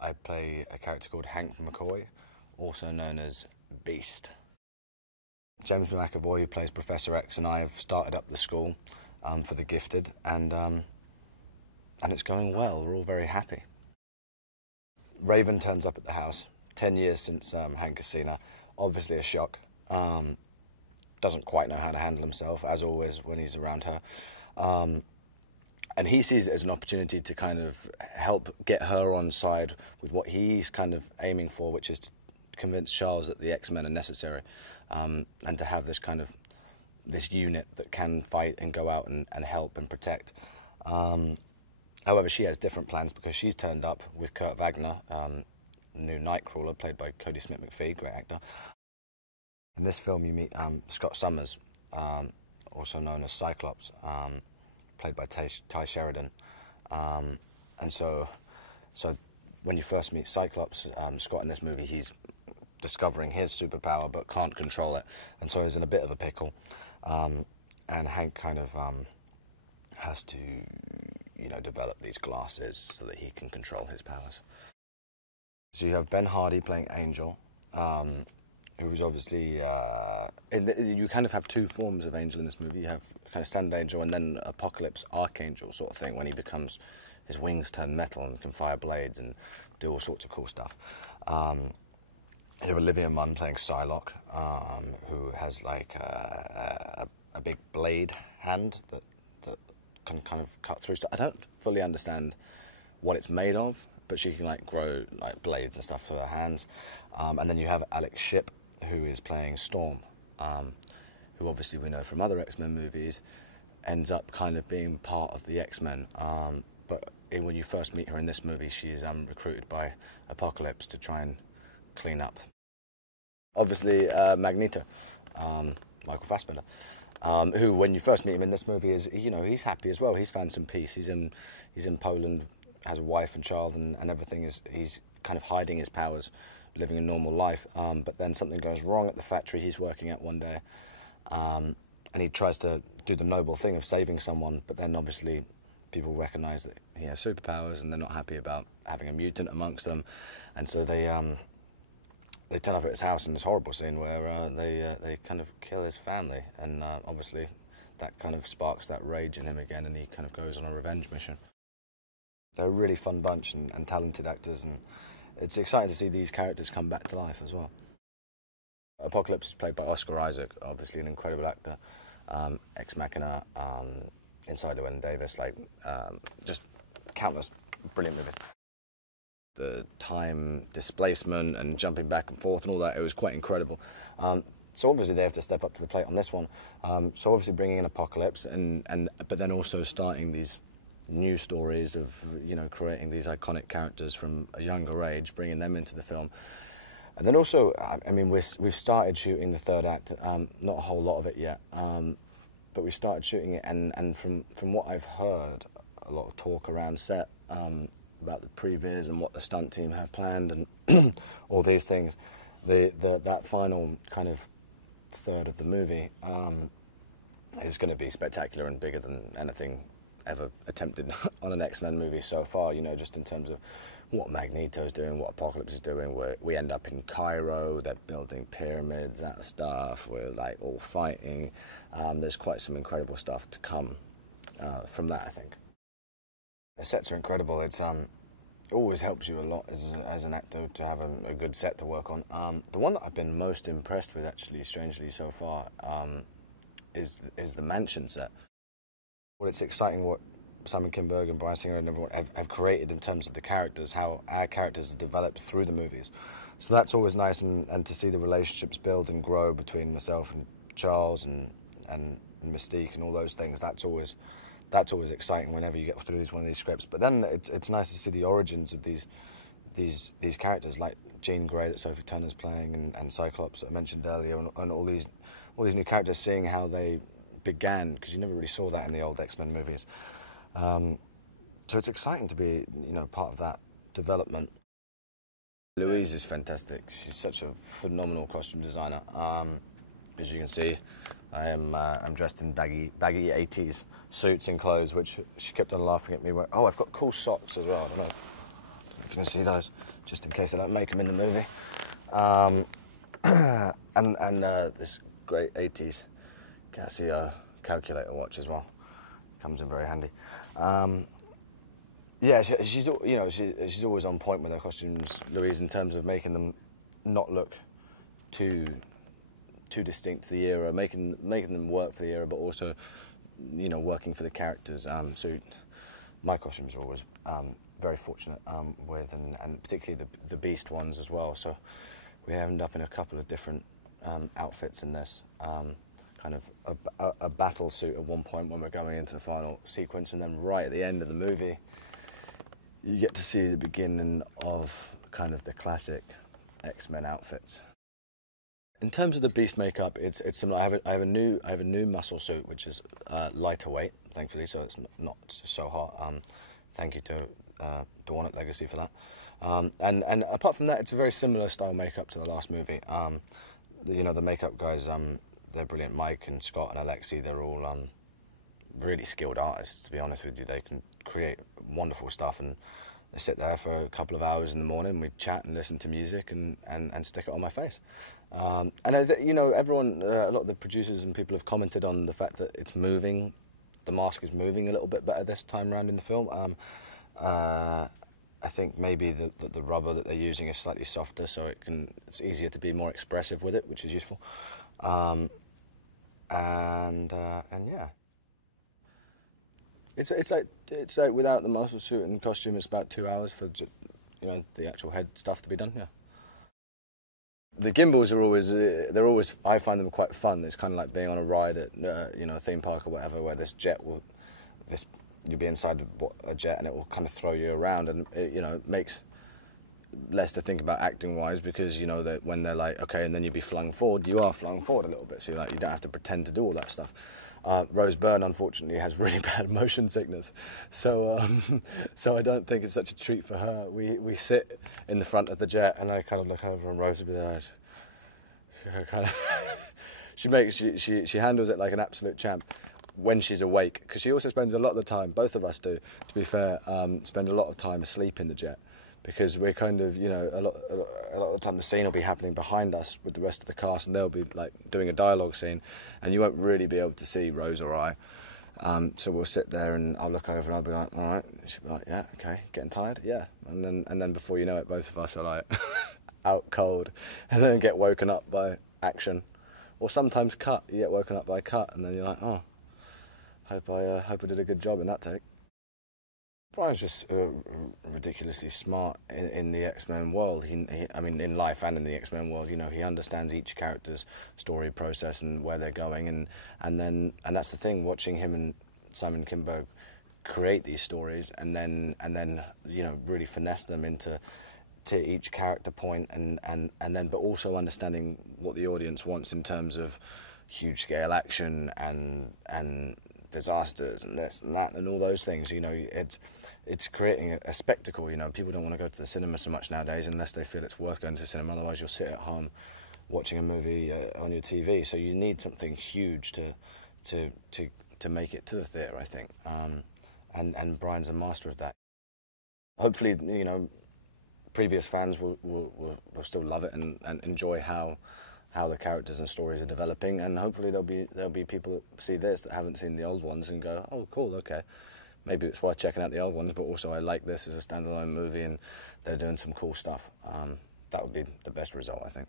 I play a character called Hank McCoy, also known as Beast. James McAvoy, who plays Professor X, and I have started up the school for the gifted, and it's going well. We're all very happy. Raven turns up at the house, 10 years since Hank has seen her. Obviously a shock. Doesn't quite know how to handle himself, as always, when he's around her. And he sees it as an opportunity to kind of help get her on side with what he's kind of aiming for, which is to convince Charles that the X-Men are necessary, and to have this kind of this unit that can fight and go out and help and protect. However, she has different plans because she's turned up with Kurt Wagner, new Nightcrawler, played by Cody Smith-McPhee, great actor. In this film, you meet Scott Summers, also known as Cyclops, played by Ty Sheridan. And so when you first meet Cyclops, Scott in this movie, he's discovering his superpower but can't control it, and so he's in a bit of a pickle. And Hank kind of has to, develop these glasses so that he can control his powers. So you have Ben Hardy playing Angel, who's obviously, you kind of have two forms of Angel in this movie. You have kind of standard Angel and then Apocalypse Archangel sort of thing, when he becomes, his wings turn metal and can fire blades and do all sorts of cool stuff. You have Olivia Munn playing Psylocke, who has like a big blade hand that can kind of cut through stuff. I don't fully understand what it's made of, but she can like grow like blades and stuff for her hands. And then you have Alex Shipp, who is playing Storm, who obviously we know from other X-Men movies, ends up kind of being part of the X-Men. But when you first meet her in this movie, she is recruited by Apocalypse to try and clean up. Obviously, Magneto, Michael Fassbender, who, when you first meet him in this movie, is he's happy as well. He's found some peace. He's in Poland, has a wife and child, and everything is. He's kind of hiding his powers, living a normal life. But then something goes wrong at the factory he's working at one day, and he tries to do the noble thing of saving someone. But then obviously, people recognise that he has superpowers, and they're not happy about having a mutant amongst them, and so they turn up at his house in this horrible scene where they kind of kill his family, and obviously that kind of sparks that rage in him again, and he kind of goes on a revenge mission. They're a really fun bunch and talented actors, and it's exciting to see these characters come back to life as well. Apocalypse is played by Oscar Isaac, obviously an incredible actor. Ex Machina, Inside Llewyn Davis, just countless brilliant movies. The time displacement and jumping back and forth and all that, it was quite incredible. So obviously they have to step up to the plate on this one. So obviously bringing in Apocalypse, but then also starting these new stories of creating these iconic characters from a younger age, bringing them into the film. And then also, I mean, we've started shooting the third act, not a whole lot of it yet, but we started shooting it, and from what I've heard, a lot of talk around set about the previs and what the stunt team have planned and all these things. That final kind of third of the movie is going to be spectacular and bigger than anything ever attempted on an X-Men movie so far, just in terms of what Magneto's doing, what Apocalypse is doing. We end up in Cairo, they're building pyramids out of stuff, we're like all fighting. There's quite some incredible stuff to come from that, I think. The sets are incredible. It always helps you a lot as an actor to have a good set to work on. The one that I've been most impressed with, actually, strangely so far, is the mansion set. Well, it's exciting what Simon Kinberg and Bryan Singer and everyone have created in terms of the characters, how our characters are developed through the movies. So that's always nice, and to see the relationships build and grow between myself and Charles and Mystique and all those things. That's always exciting whenever you get through one of these scripts. But then it's nice to see the origins of these characters, like Jean Grey that Sophie Turner's playing, and Cyclops that I mentioned earlier, and all these new characters, seeing how they began, because you never really saw that in the old X-Men movies. So it's exciting to be part of that development. Louise is fantastic. She's such a phenomenal costume designer. As you can see, I'm dressed in baggy 80s suits and clothes, which she kept on laughing at me. Oh, I've got cool socks as well. I don't know if you can see those, just in case I don't make them in the movie. And this great 80s Casio calculator watch as well. Comes in very handy. Yeah, she's always on point with her costumes, Louise, in terms of making them not look too distinct to the era, making them work for the era, but also, working for the characters. So my costumes are always very fortunate with, and particularly the Beast ones as well. So we end up in a couple of different outfits in this. Kind of a battle suit at one point when we're going into the final sequence, and then right at the end of the movie, you get to see the beginning of kind of the classic X-Men outfits. In terms of the Beast makeup, it's similar. I have a new muscle suit which is lighter weight, thankfully, so it's not so hot. Thank you to Dawn at Legacy for that. And apart from that, it's a very similar style makeup to the last movie. The makeup guys, they're brilliant. Mike and Scott and Alexi, they're all really skilled artists, to be honest with you. They can create wonderful stuff, and they sit there for a couple of hours in the morning, we chat and listen to music and stick it on my face. And everyone, a lot of the producers and people have commented on the fact that it's moving, the mask is moving a little bit better this time around in the film. I think maybe the rubber that they're using is slightly softer, so it's easier to be more expressive with it, which is useful. And yeah, it's like without the muscle suit and costume, it's about 2 hours for the actual head stuff to be done. Yeah. The gimbals are always I find them quite fun. It's kind of like being on a ride at a theme park or whatever, where you'll be inside a jet and it will kind of throw you around, and it makes less to think about acting wise, because that when they're like, okay, and then you'll be flung forward, you are flung forward a little bit, so you don't have to pretend to do all that stuff. Rose Byrne unfortunately has really bad motion sickness, so I don't think it's such a treat for her. We sit in the front of the jet, and I kind of look over, and Rose will be there. She handles it like an absolute champ when she's awake, because she also spends a lot of the time, both of us do, to be fair, spend a lot of time asleep in the jet, because we're kind of, a lot of the time the scene will be happening behind us with the rest of the cast, and they'll be like doing a dialogue scene, and you won't really be able to see Rose or I. So we'll sit there, and I'll look over, and I'll be like, all right. She'll be like, yeah, okay, getting tired, yeah. And then before you know it, both of us are like out cold, and then get woken up by action, or sometimes cut. You get woken up by cut, and then you're like, oh, hope I did a good job in that take. Brian's just ridiculously smart in the X-Men world. I mean, in life and in the X-Men world, he understands each character's story process and where they're going, and that's the thing. Watching him and Simon Kinberg create these stories, and then really finesse them to each character point, and then but also understanding what the audience wants in terms of huge scale action and disasters and this and that and all those things. It's creating a spectacle. People don't want to go to the cinema so much nowadays unless they feel it's worth going to the cinema. Otherwise, you'll sit at home watching a movie on your TV. So you need something huge to make it to the theatre, I think. And Brian's a master of that. Hopefully, previous fans will still love it and enjoy how the characters and stories are developing, and hopefully there'll be people that see this that haven't seen the old ones and go, oh, cool, okay, maybe it's worth checking out the old ones, but also I like this as a standalone movie, and they're doing some cool stuff. That would be the best result, I think.